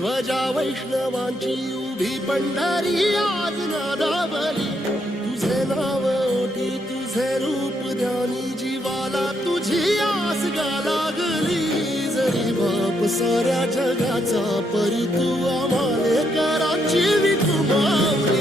ध्वजा वैष्णवांची उभी पंढरी आज नादावली. तुझे नाव ओटी तुझे रूप ध्यानी जीवाला तुझी आस गा लागली. जरी बाप साऱ्या जगाचा परी तू आम्हाले कराची विठू माऊली.